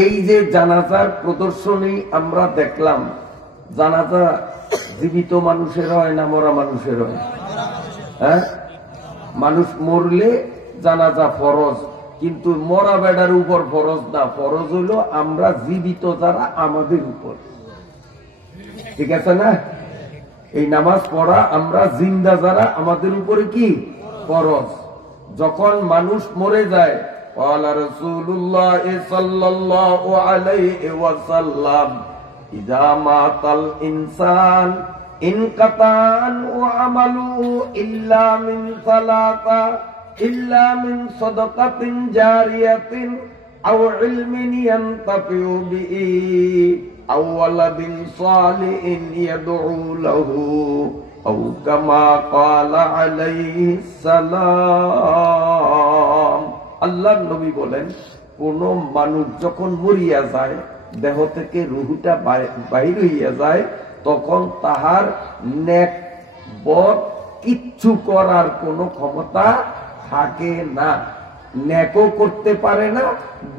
এই যে জানাজার প্রদর্শনী আমরা দেখলাম, জানাজা জীবিত মানুষের হয় না মরা মানুষের হয়? হ্যাঁ, মানুষ মরলে জানাজা ফরজ, কিন্তু মরা বেড়ার উপর ফরজ না, ফরজ হলো আমরা জীবিত যারা আমাদের উপর। ঠিক আছে না? এই নামাজ পড়া আমরা জিন্দা যারা আমাদের উপরে কি ফরজ। যখন মানুষ মরে যায়, قال رسول الله صلى الله عليه وسلم إذا مات الإنسان انقطع عنه عمله إلا من ثلاثة إلا من صدقة جارية أو علم ينتفع به أو ولد صالح يدعو له أو كما قال عليه السلام। আল্লাহর নবী বলেন, কোন মানুষ যখন মরিয়া যায়, দেহ থেকে রুহুটা বাইর হইয়া যায়, তখন তাহার নেক বদ কিচ্ছু করার কোনো ক্ষমতা থাকে না। নেকও করতে পারে না,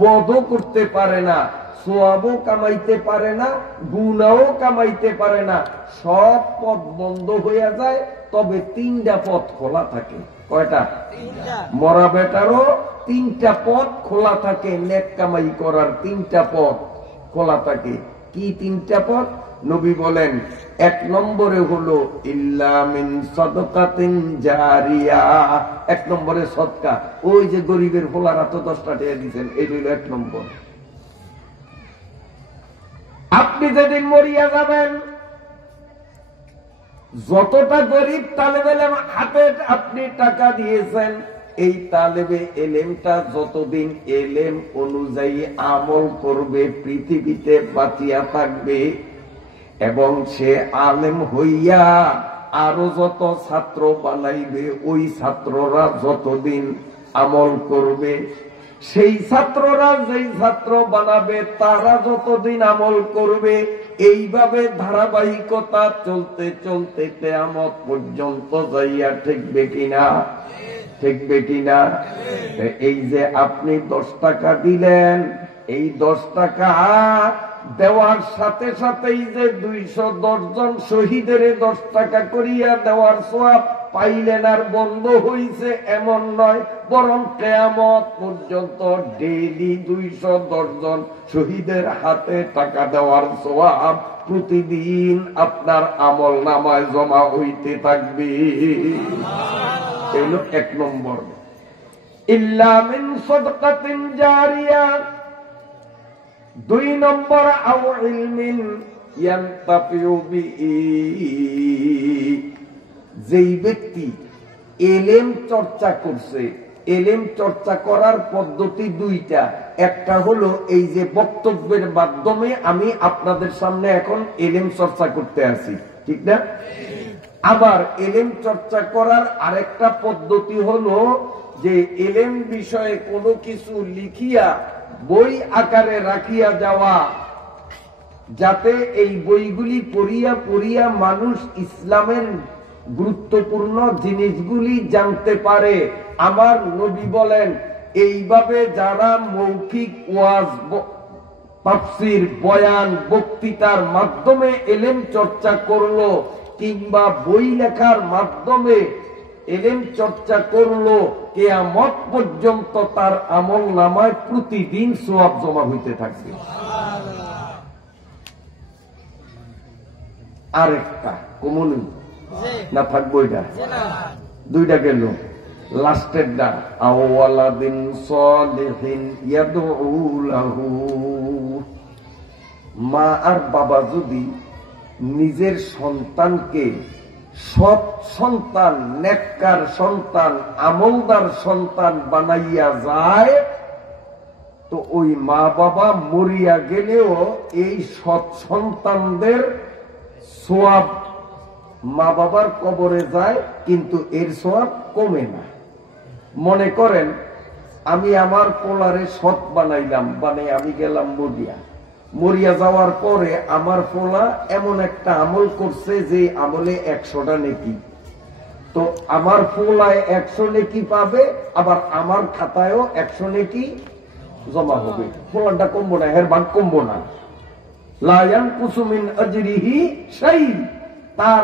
বদও করতে পারে না, সোয়াবও কামাইতে পারে না, গুনাও কামাইতে পারে না। সব পথ বন্ধ হইয়া যায়, তবে তিনটা পথ খোলা থাকে। কয়টা? মরা বেটারও তিনটা পথ খোলা থাকে, নেক কামাই করার তিনটা পথ খোলা থাকে। কি তিনটা পথ? নবী বলেন, এক নম্বরে হলো ইল্লা মিন সাদকাতিন জারিয়া, এক নম্বরে সদকা। ওই যে গরিবের ফোলারা তো 10টা টাকা দিচ্ছেন, এই হলো এক নম্বর। আপনি যেদিন মরিয়া যাবেন, যতটা গরিব তালেবে এলেম হাতে আপনি টাকা দিয়েছেন, এই তালেবে এলেমটা যতদিন এলেম অনুযায়ী আমল করবে, পৃথিবীতে বাঁচিয়া থাকবে, এবং সে আলেম হইয়া আরো যত ছাত্র বানাইবে, ওই ছাত্ররা যতদিন আমল করবে, সেই ছাত্ররা যেই ছাত্র বানাবে তারা যতদিন আমল করবে, এইভাবে ধারাবাহিকতা চলতে চলতে কিয়ামত পর্যন্ত যাইয়া ঠেকবে কিনা? ঠেকবে কিনা? এই যে আপনি 10 টাকা দিলেন, এই 10 টাকা দেওয়ার সাথে সাথেই যে 210 জন শহীদের 10 টাকা করিয়া দেওয়ার সওয়াব পাইলেন আর বন্ধ হইছে এমন নয়, বরং কিয়ামত পর্যন্ত ডেইলি 210 জন শহীদের হাতে টাকা দেওয়ার সওয়াব প্রতিদিন আপনার আমল নামায় জমা হইতে থাকবে। এই হলো এক নম্বর, ইল্লা মিন সাদকাতিন জারিয়া। 2 নম্বর, আও ইলমিন ইয়ানতাফিউ বিহি। যেই ব্যক্তি এলেম চর্চা করছে, এলেম চর্চা করার পদ্ধতি 2টা। একটা হলো এই যে বক্তব্যের মাধ্যমে আমি আপনাদের সামনে এখন এলেম চর্চা করতে আসি, ঠিক না? আবার এলেম চর্চা করার আরেকটা পদ্ধতি হলো যে এলেম বিষয়ে কোনো কিছু লিখিয়া বই আকারে রাখিয়া যাওয়া, যাতে এই বইগুলি পড়িয়া পড়িয়া মানুষ ইসলামের গুরুত্বপূর্ণ জিনিসগুলি জানতে পারে। আমার নবী বলেন, এইভাবে যারা মৌখিক ওয়াজ, তাফসীর, বয়ান, বক্তৃতার মাধ্যমে এলেম চর্চা করলো, কিংবা বই লেখার মাধ্যমে এলেম চর্চা করলো, কিয়ামত পর্যন্ত তার আমল নামায় প্রতিদিন সওয়াব জমা হইতে থাকবে। আরেকটা কমন না থাকবো, এটা 2টা গেল, লাস্টের ডা আওয়ালাদিন সালিহিন ইয়াদউ লাহু। মা আর বাবা যদি নিজের সন্তানকে সৎ সন্তান, নেককার সন্তান, আমলদার সন্তান বানাইয়া যায়, তো ওই মা বাবা মরিয়া গেলেও এই সৎ সন্তানদের সওয়াব মা বাবার কবরে যায়, কিন্তু এর সওয়াব কমে না। মনে করেন আমি আমার পোলারে সৎ বানাইলাম, মানে আমি গেলাম মরিয়া যাওয়ার পরে আমার পোলা এমন একটা আমল করছে যে আমলে 100টা নেকি, তো আমার পোলায় 100 নেকি পাবে, আবার আমার খাতায়ও 100 নেকি জমা হবে, ফলনটা কমবো না, এর ভাগ কমবো না। লা ইয়ানকুসু মিন আজরিহি শাই, তার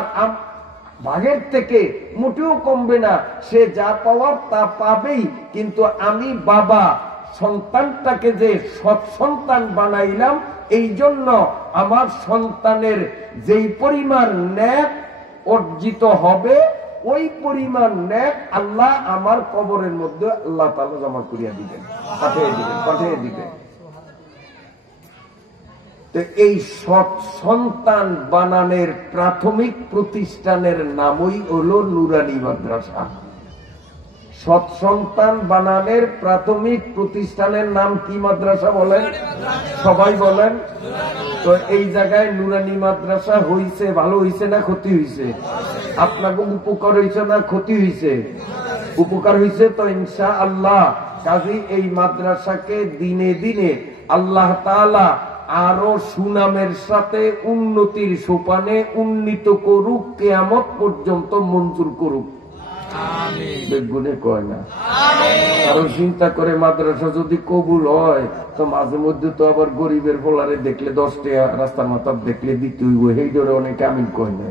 ভাগের থেকে মোটেও কমবে না, সে যা পাওয়ার তা পাবেই। কিন্তু আমি বাবা সন্তানটাকে যে সৎ সন্তান বানাইলাম, এই জন্য আমার সন্তানের যেই পরিমাণ ন্যাক অর্জিত হবে, ওই পরিমাণ ন্যাক আল্লাহ আমার কবরের মধ্যে আল্লাহ তাআলা জমা করিয়া দিবেন, পাঠিয়ে দিবেন। তো এই সৎ সন্তান বানানোর প্রাথমিক প্রতিষ্ঠানের নামই হলো নুরানি মাদ্রাসা। সৎ সন্তান বানানোর প্রাথমিক প্রতিষ্ঠানের নাম কি মাদ্রাসা বলেন? সবাই বলেন তো। এই জায়গায় নুরানি মাদ্রাসা হইছে, ভালো হইছে না ক্ষতি হইছে? আপনাকে উপকার হইছে না ক্ষতি হইছে? উপকার হইছে তো ইনশাআল্লাহ। কাজী এই মাদ্রাসাকে দিনে দিনে আল্লাহ তাআলা আরো সুনামের সাথে উন্নতির সোপানে উন্নীত করুক, কিয়ামত পর্যন্ত মঞ্জুর করুক। বেগুনে কয় না, আরো চিন্তা করে মাদ্রাসা যদি কবুল হয় তো মাঝে মধ্যে তো আবার গরিবের ফলারে দেখলে 10 টাকা রাস্তার মাথা দেখলে দিতে হইব, এই ধরে অনেকে আমিন কয় না।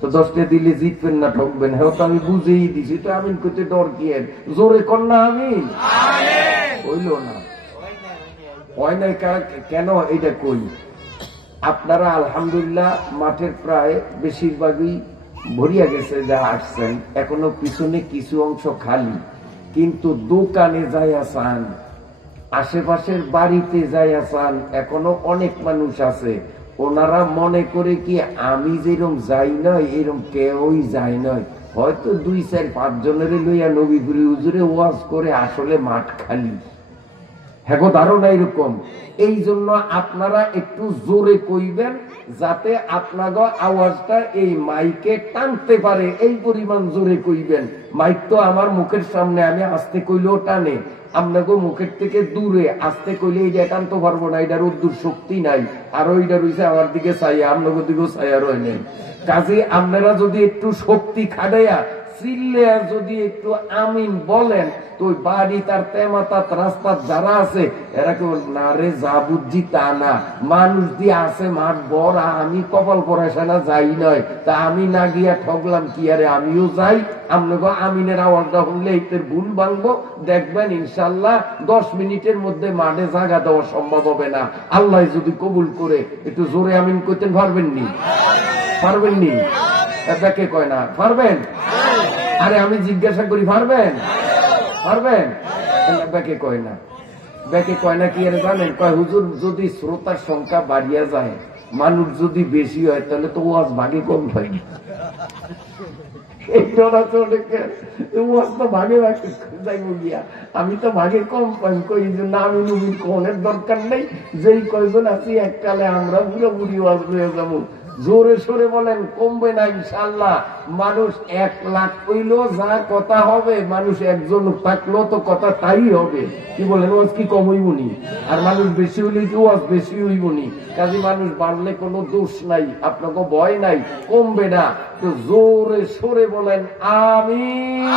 তো 10 টাকা দিলে জিতবেন না ঠকবেন, হ্যাঁ তো আমি বুঝেই দিছি, তো আমিন করতে ডর কি এর? জোরে কর না আমিন। হইল না, হয় নাই কেন এটা কই? আপনারা আলহামদুলিল্লাহ মাঠের প্রায় বেশিরভাগই ভরিয়া গেছে, যা আসছেন। এখনো পিছনে কিছু অংশ খালি, কিন্তু দোকানে যাইয়া চান, আশেপাশের বাড়িতে যাইয়া চান, এখনো অনেক মানুষ আছে। ওনারা মনে করে কি আমি যেরকম যাই নয়, এরকম কেউই যাই নয়। হয়তো 2-4-5 জনের লইয়া নবীপুরি হুজুরে ওয়াজ করে, আসলে মাঠ খালি। হ্যাঁ গো, ধারণা এরকম। এই জন্য আপনারা একটু জোরে কইবেন, যাতে আপনাকে আওয়াজটা এই মাইকে টানতে পারে, এই পরিমাণ জোরে কইবেন। মাইক তো আমার মুখের সামনে, আমি আস্তে কইলেও টানে। আপনাকে মুখের থেকে দূরে আস্তে কইলে এইটা টানতে পারবো না, এটার উদ্দুর শক্তি নাই। আর ওইটা রয়েছে আমার দিকে চাইয়া, আপনাকে দিকেও চাইয়া রয় নেই। কাজে আপনারা যদি একটু শক্তি খাটাইয়া চিল্লে যদি একটু আমিন বলেন, তো বাড়ি তার তেমাতা রাস্তা যারা আছে এরা কেউ না রে যা বুঝছি তা না, মানুষ দিয়ে আছে মাঠ বড়, আমি কপাল পড়াশা না যাই নয়, তা আমি না গিয়া ঠকলাম কি আরে, আমিও যাই। আপনাকে আমিনের আওয়াজটা শুনলে এইটার ভুল ভাঙবো, দেখবেন ইনশাল্লাহ 10 মিনিটের মধ্যে মাঠে জায়গা দেওয়া সম্ভব হবে না, আল্লাহ যদি কবুল করে। একটু জোরে আমিন করতে পারবেননি? পারবেননি? ব্যাকে কয় না পারবেন? আরে আমি জিজ্ঞাসা করি, পারবেন? পারবেন? ব্যাকে কয় না। ব্যাকে কয় না কি আরে জানেন? কয় হুজুর যদি শ্রোতার সংখ্যা বাড়িয়া যায়, মানুষ যদি বেশি হয়, তাহলে তো ওয়াজ ভাগে কম হয়। আমি তো ভাগে কম পাই, কই জন্য আমি নবীর কোনের দরকার নেই। যেই কয়জন আছি এককালে আমরা পুরোপুরি ওয়াজ লয়ে যাবো। জোরে সোরে বলেন, কমবে না ইনশাআল্লাহ। মানুষ 1 লাখ হইলেও যা কথা হবে, মানুষ 1 জন থাকলেও তো কথা তাই হবে। কি বলেন? ওয়াজ কি কম হইবনি? আর মানুষ বেশি হইলে কি ওয়াজ বেশি হইবনি? কাজে মানুষ বাড়লে কোনো দোষ নাই, আপনাকে ভয় নাই, কমবে না। তো জোরে সোরে বলেন আমিন।